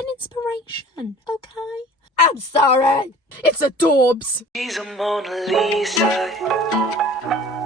an inspiration, okay? I'm sorry. It's adorbs. She's a Mona Lisa.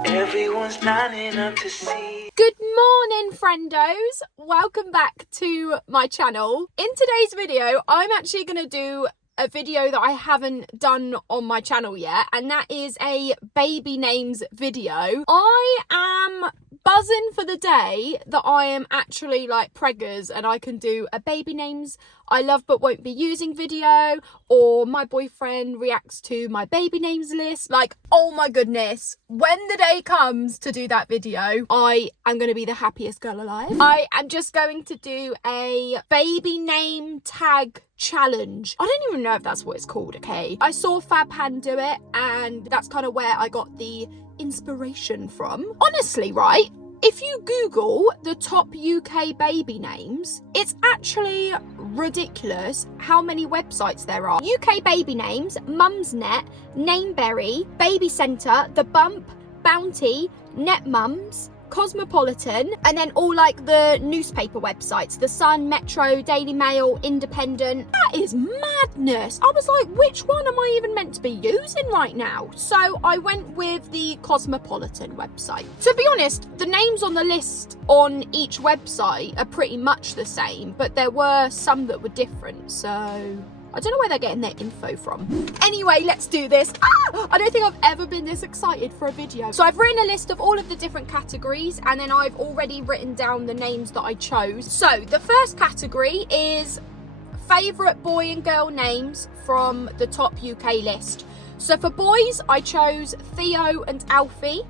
Everyone's lining up to see. Good morning, friendos. Welcome back to my channel. In today's video, I'm actually going to do a video that I haven't done on my channel yet, and that is a baby names video. I am buzzing for the day that I am actually like preggers and I can do a baby names I love but won't be using video, or my boyfriend reacts to my baby names list. Like, oh my goodness, when the day comes to do that video, I am going to be the happiest girl alive. I am just going to do a baby name tag challenge. I don't even know if that's what it's called, okay? I saw Fabhan do it and that's kind of where I got the inspiration from. Honestly, right? If you Google the top UK baby names, it's actually ridiculous how many websites there are. UK baby names, Mumsnet, Nameberry, Baby Centre, The Bump, Bounty, Net Mums, Cosmopolitan, and then all like the newspaper websites, The Sun, Metro, Daily Mail, Independent. That is madness. I was like, which one am I even meant to be using right now? So I went with the Cosmopolitan website. To be honest, the names on the list on each website are pretty much the same, but there were some that were different, so I don't know where they're getting their info from. Anyway, let's do this. I don't think I've ever been this excited for a video. So I've written a list of all of the different categories, and then I've already written down the names that I chose. So the first category is favourite boy and girl names from the top UK list. So for boys, I chose Theo and Alfie.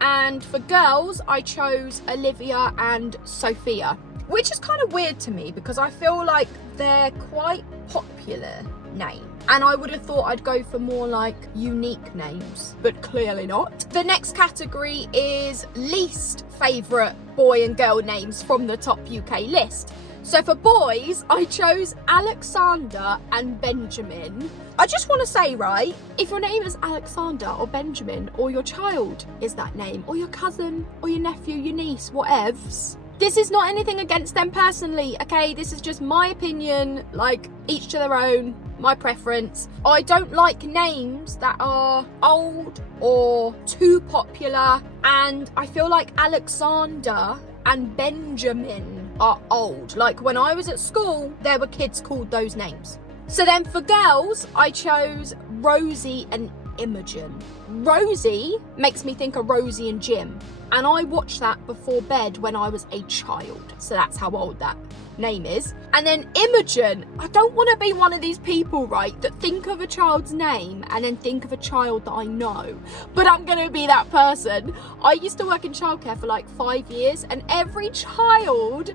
And for girls, I chose Olivia and Sophia. Which is kind of weird to me because I feel like they're quite popular names. And I would have thought I'd go for more like unique names, but clearly not. The next category is least favourite boy and girl names from the top UK list. So for boys, I chose Alexander and Benjamin. I just want to say, right, if your name is Alexander or Benjamin, or your child is that name, or your cousin, or your nephew, your niece, whatevs, this is not anything against them personally, okay? This is just my opinion, like, each to their own, my preference. I don't like names that are old or too popular, and I feel like Alexander and Benjamin are old. Like, when I was at school, there were kids called those names. So then for girls, I chose Rosie and Imogen. Rosie makes me think of Rosie and Jim, and I watched that before bed when I was a child, so that's how old that name is. And then Imogen, I don't want to be one of these people, right, that think of a child's name and then think of a child that I know, but I'm gonna be that person. I used to work in childcare for like 5 years, and every child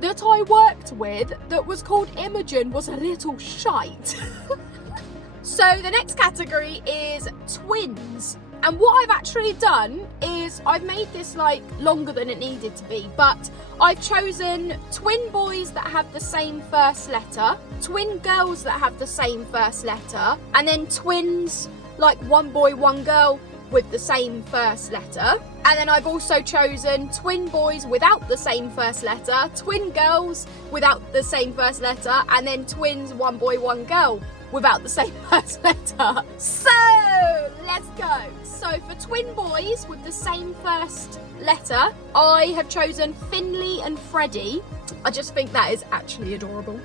that I worked with that was called Imogen was a little shite. So the next category is twins. And what I've actually done is I've made this like longer than it needed to be, but I've chosen twin boys that have the same first letter, twin girls that have the same first letter, and then twins like one boy, one girl with the same first letter. And then I've also chosen twin boys without the same first letter, twin girls without the same first letter, and then twins, one boy, one girl without the same first letter. So let's go. So for twin boys with the same first letter, I have chosen Finley and Freddie. I just think that is actually adorable.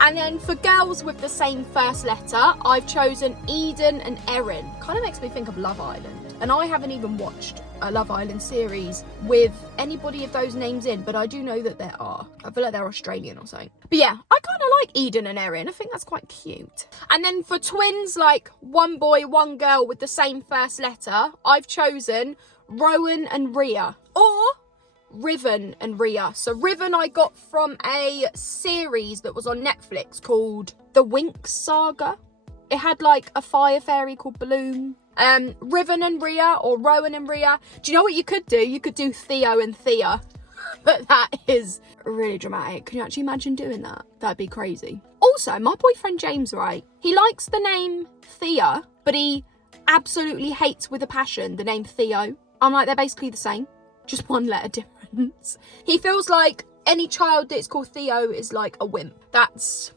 And then for girls with the same first letter, I've chosen Eden and Erin. Kind of makes me think of Love Island. And I haven't even watched a Love Island series with anybody of those names in, but I do know that there are. I feel like they're Australian or something. But yeah, I kind of like Eden and Erin. I think that's quite cute. And then for twins, like one boy, one girl with the same first letter, I've chosen Rowan and Rhea. Or Riven and Rhea. So Riven I got from a series that was on Netflix called The Winx Saga. It had like a fire fairy called Bloom. Riven and Rhea, or Rowan and Rhea. Do you know what you could do? You could do Theo and Thea. But that is really dramatic. Can you actually imagine doing that? That'd be crazy. Also, my boyfriend James, right? He likes the name Thea, but he absolutely hates with a passion the name Theo. I'm like, they're basically the same. Just one letter difference. He feels like any child that's called Theo is like a wimp. That's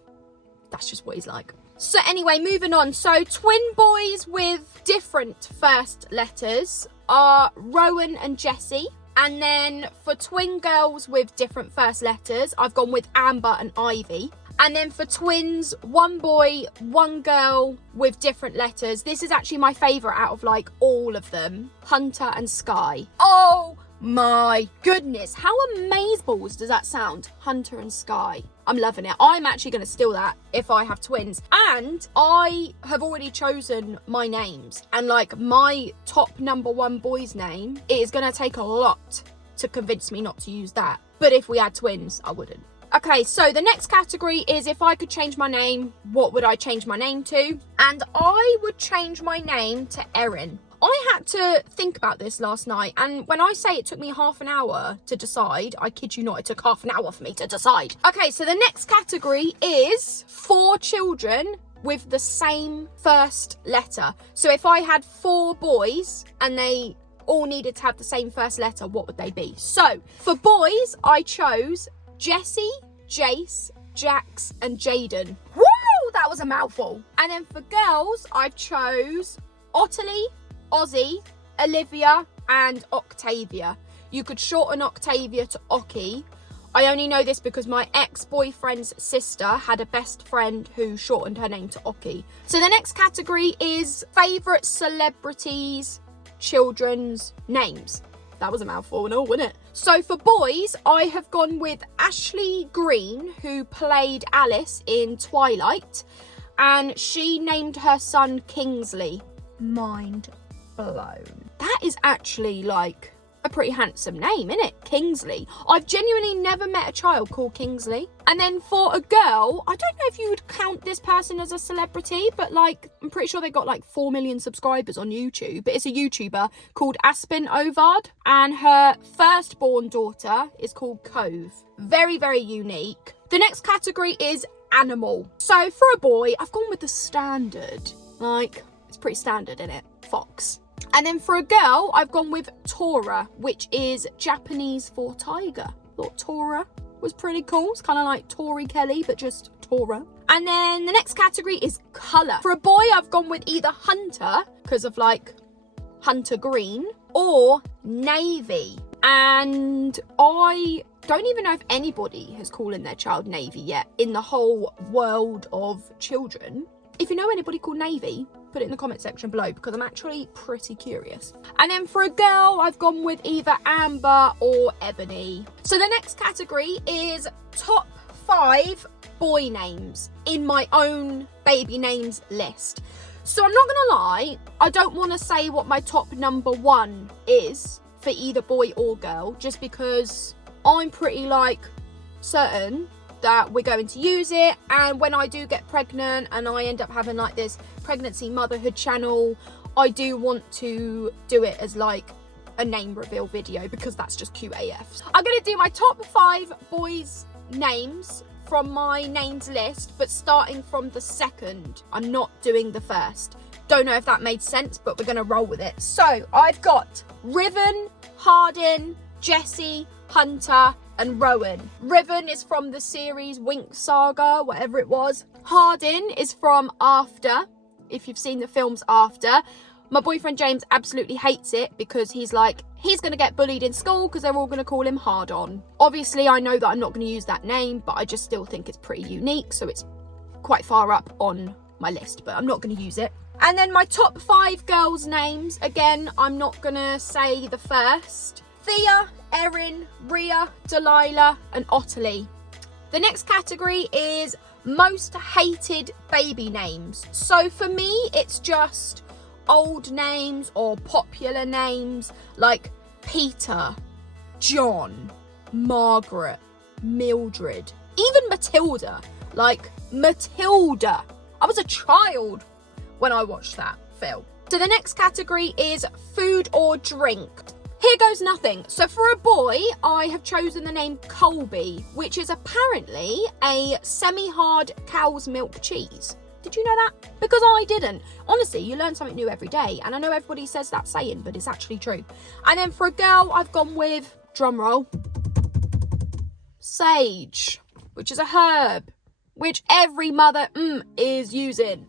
that's just what he's like. So anyway, moving on. So twin boys with different first letters are Rowan and Jessie. And then for twin girls with different first letters, I've gone with Amber and Ivy. And then for twins, one boy, one girl with different letters. This is actually my favourite out of like all of them. Hunter and Sky. Oh my goodness. How amazeballs does that sound? Hunter and Sky. I'm loving it. I'm actually going to steal that if I have twins. And I have already chosen my names. And like my top number one boy's name, it is going to take a lot to convince me not to use that. But if we had twins, I wouldn't. Okay, so the next category is if I could change my name, what would I change my name to? And I would change my name to Erin. I had to think about this last night, and when I say it took me half an hour to decide, I kid you not, it took half an hour for me to decide. Okay, so the next category is 4 children with the same first letter. So if I had 4 boys and they all needed to have the same first letter, what would they be? So for boys, I chose Jesse, Jace, Jax, and Jaden. Woo! That was a mouthful. And then for girls, I chose Ottilie, Ozzy, Olivia, and Octavia. You could shorten Octavia to Oki. I only know this because my ex-boyfriend's sister had a best friend who shortened her name to Oki. So the next category is favourite celebrities' children's names. That was a mouthful and all, wasn't it? So for boys, I have gone with Ashley Green, who played Alice in Twilight, and she named her son Kingsley. Mind blown. That is actually like a pretty handsome name, isn't it? Kingsley. I've genuinely never met a child called Kingsley. And then for a girl, I don't know if you would count this person as a celebrity, but like, I'm pretty sure they got like 4 million subscribers on YouTube. But it's a YouTuber called Aspen Ovard, and her firstborn daughter is called Cove. Very, very unique. The next category is animal. So for a boy, I've gone with the standard. Like, it's pretty standard, isn't it? Fox. And then for a girl, I've gone with Tora, which is Japanese for tiger. Thought Tora was pretty cool. It's kind of like Tori Kelly, but just Tora. And then the next category is colour. For a boy, I've gone with either Hunter, because of like Hunter Green, or Navy. And I don't even know if anybody has called their child Navy yet in the whole world of children. If you know anybody called Navy, put it in the comment section below because I'm actually pretty curious. And then for a girl, I've gone with either Amber or Ebony. So the next category is top 5 boy names in my own baby names list. So I'm not gonna lie, I don't want to say what my top number 1 is for either boy or girl, just because I'm pretty like certain that we're going to use it, and when I do get pregnant and I end up having like this pregnancy motherhood channel, I do want to do it as like a name reveal video because that's just cute AF. I'm going to do my top 5 boys names from my names list, but starting from the second. I'm not doing the first. Don't know if that made sense, but we're going to roll with it. So I've got Riven, Hardin, Jesse, Hunter, and Rowan. Riven is from the series Winx Saga, whatever it was. Hardin is from After, if you've seen the films After. My boyfriend James absolutely hates it because he's like, he's going to get bullied in school because they're all going to call him Hard On. Obviously, I know that I'm not going to use that name, but I just still think it's pretty unique, so it's quite far up on my list, but I'm not going to use it. And then my top 5 girls' names, again, I'm not going to say the first. Thea, Erin, Rhea, Delilah, and Ottilie. The next category is most hated baby names. So for me, it's just old names or popular names like Peter, John, Margaret, Mildred, even Matilda. Like Matilda. I was a child when I watched that film. So the next category is food or drink. Here goes nothing. So for a boy, I have chosen the name Colby, which is apparently a semi-hard cow's milk cheese. Did you know that? Because I didn't. Honestly, you learn something new every day. And I know everybody says that saying, but it's actually true. And then for a girl, I've gone with, drum roll, sage, which is a herb. which every mother is using.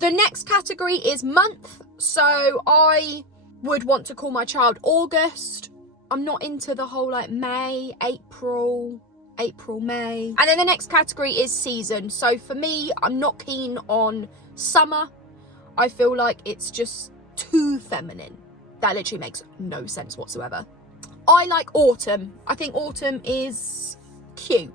The next category is month. So I would want to call my child August. I'm not into the whole like May, April, May. And then the next category is season. So for me, I'm not keen on summer. I feel like it's just too feminine. That literally makes no sense whatsoever. I like autumn. I think autumn is cute.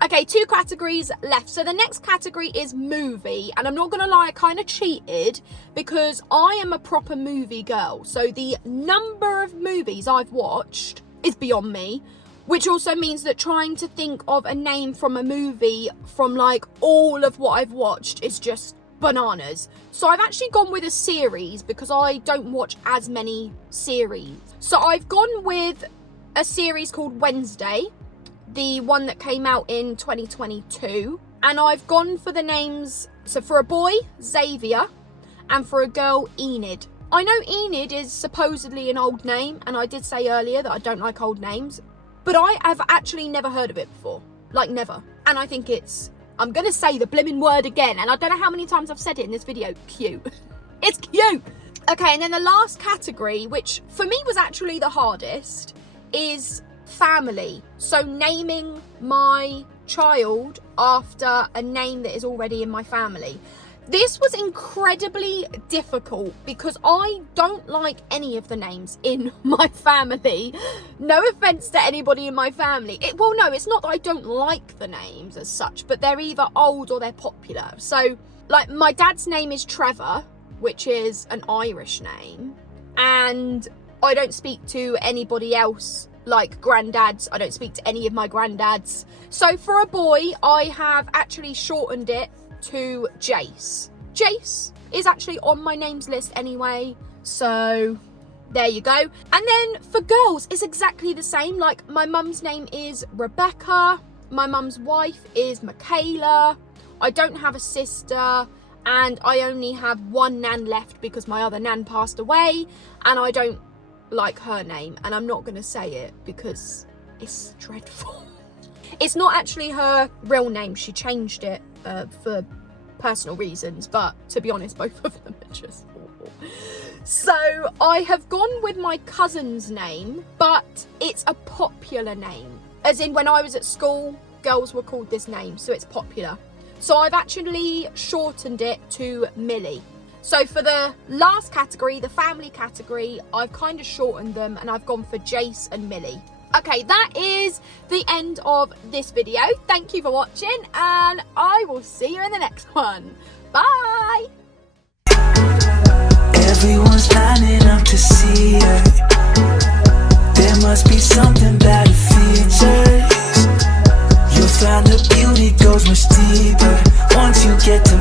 Okay, 2 categories left. So the next category is movie. And I'm not going to lie, I kind of cheated because I am a proper movie girl. So the number of movies I've watched is beyond me, which also means that trying to think of a name from a movie from like all of what I've watched is just bananas. So I've actually gone with a series because I don't watch as many series. So I've gone with a series called Wednesday, the one that came out in 2022, and I've gone for the names, so for a boy, Xavier, and for a girl, Enid. I know Enid is supposedly an old name, and I did say earlier that I don't like old names, but I have actually never heard of it before, like never. And I think it's, I'm gonna say the blimmin' word again, and I don't know how many times I've said it in this video, cute. It's cute. Okay, and then the last category, which for me was actually the hardest, is family. So naming my child after a name that is already in my family. This was incredibly difficult because I don't like any of the names in my family. No offense to anybody in my family. Well, no, it's not that I don't like the names as such, but they're either old or they're popular. So like my dad's name is Trevor, which is an Irish name, and I don't speak to anybody else like granddads. I don't speak to any of my granddads. So for a boy, I have actually shortened it to Jace. Jace is actually on my names list anyway, so there you go. And then for girls, it's exactly the same. Like my mum's name is Rebecca, my mum's wife is Michaela, I don't have a sister, and I only have one nan left because my other nan passed away, and I don't like her name, and I'm not gonna say it because it's dreadful. It's not actually her real name, she changed it for personal reasons, but to be honest, both of them are just awful. So I have gone with my cousin's name, but it's a popular name, as in when I was at school, girls were called this name, so it's popular. So I've actually shortened it to Millie. So for the last category, the family category, I've kind of shortened them and I've gone for Jace and Millie. Okay, that is the end of this video. Thank you for watching, and I will see you in the next one. Bye! Everyone's lining up to see her. There must be something about her features. You'll find the beauty goes much deeper once you get to